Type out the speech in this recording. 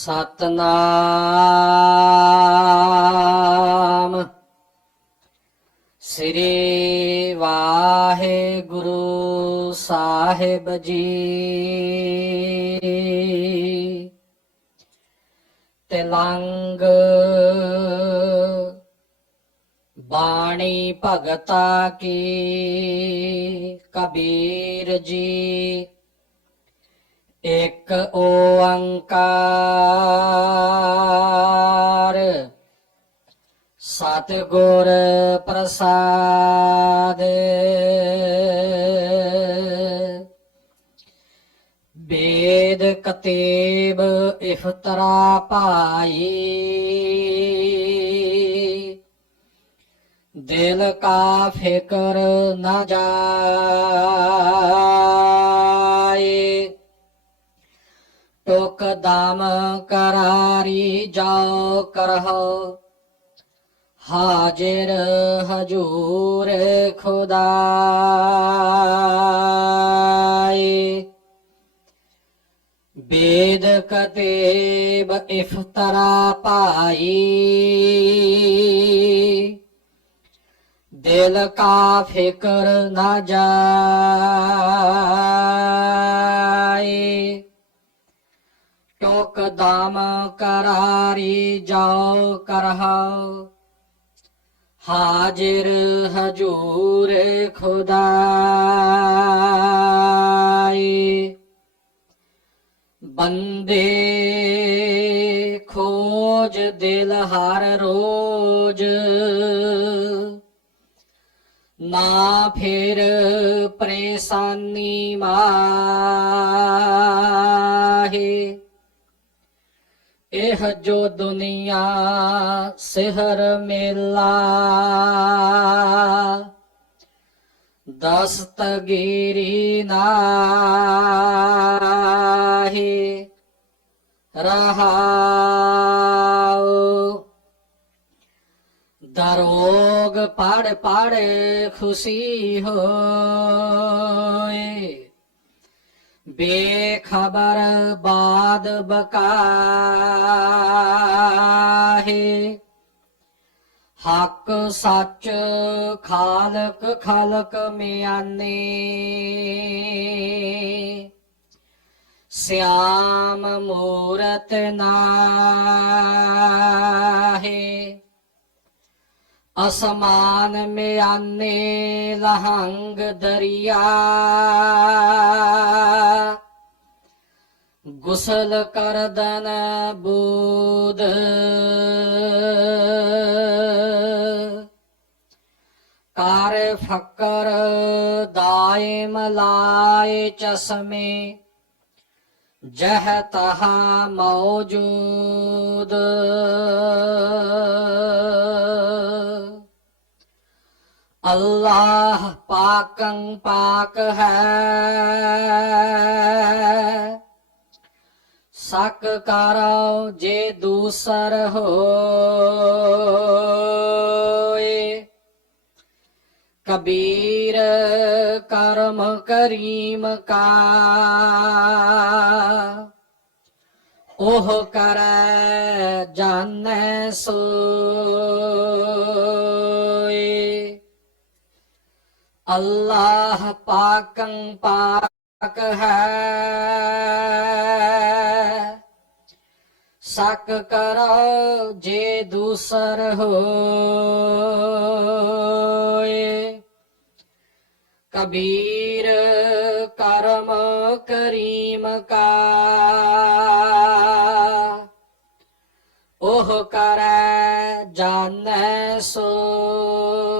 ਸਤਨਾਮ। ਸ੍ਰੀ ਵਾਹਿਗੁਰੂ ਸਾਹਿਬ ਜੀ। ਤਿਲੰਗ ਬਾਣੀ ਭਗਤਾ ਕੀ ਕਬੀਰ ਜੀ। ਇੱਕ ਓੰਕਾਰ। ਸਤਿਗੁਰ ਪ੍ਰਸਾਦ। ਬੇਦ ਕਤੇਬ ਇਫਤਰਾ ਭਾਈ। ਦਿਲ ਕਾ ਫਿਕਰ ਨਾ ਜਾਏ। ਟੋਕ ਦਾਮ ਕਰਾਰੀ ਜਾਓ ਕਰਹੁ ਹਾਜ਼ਰ ਹਜੂਰ ਖੁਦਾਏ ਬੇਦ ਕਤੇਬ ਇਫਤਰਾ ਪਾਈ ਦਿਲ ਕਾ ਫਿਕਰ ਨਾ ਜਾ ਟੋਕ ਦਾਮ ਕਰਾਰੀ ਜਾਓ ਕਰਹਾਓ ਹਾਜ਼ਰ ਹਜੂਰ ਖੁਦਾਈ ਬੰਦੇ ਖੋਜ ਦਿਲ ਹਰ ਰੋਜ ਨਾ ਫਿਰ ਪਰੇਸ਼ਾਨੀ ਮਾਹੇ ਇਹ ਜੋ ਦੁਨੀਆ ਸਿਹਰ ਮੇਲਾ ਦਸਤਗੀਰੀ ਨਾਹੀ ਰਹਾਉ। ਦਰੋਗ ਪੜ ਪੜ ਖੁਸ਼ੀ ਹੋਏ। ਬੇਖਬਰ ਬਾਦ ਬਕਾਹੇ। ਹੱਕ ਸੱਚ ਖਾਲਕ ਖਲਕ ਮਿਆਨੇ। ਸਿਆਮ ਮੂਰਤ ਨਾਹੇ। ਅਸਮਾਨ ਮਿਆਨੇ ਲਹੰਗ ਦਰਿਆ। ਗੁਸਲ ਕਰਦਨ ਬੂਦ। ਕਾਰ ਫਕਰ ਦਾਇਮ ਲਾਏ ਚਸ਼ਮੇ। ਜਹ ਤਹਾ ਮੌਜੂਦ। ਅੱਲਾਹ ਪਾਕੰ ਪਾਕ ਹੈ। ਸਕ ਕਰੋ ਜੇ ਦੂਸਰ ਹੋਏ। ਕਬੀਰ ਕਰਮ ਕਰੀਮ ਕਾ। ਉਹ ਕਰੈ ਜਾਣੈ ਸੋਏ ਅੱਲਾਹ ਪਾਕੰ ਪਾਕ ਹੈ। ਸਕ ਕਰੋ ਜੇ ਦੂਸਰ ਹੋਏ। ਕਬੀਰ ਕਰਮ ਕਰੀਮ ਕਾ। ਉਹ ਕਰੈ ਜਾਣੈ ਸੋਏ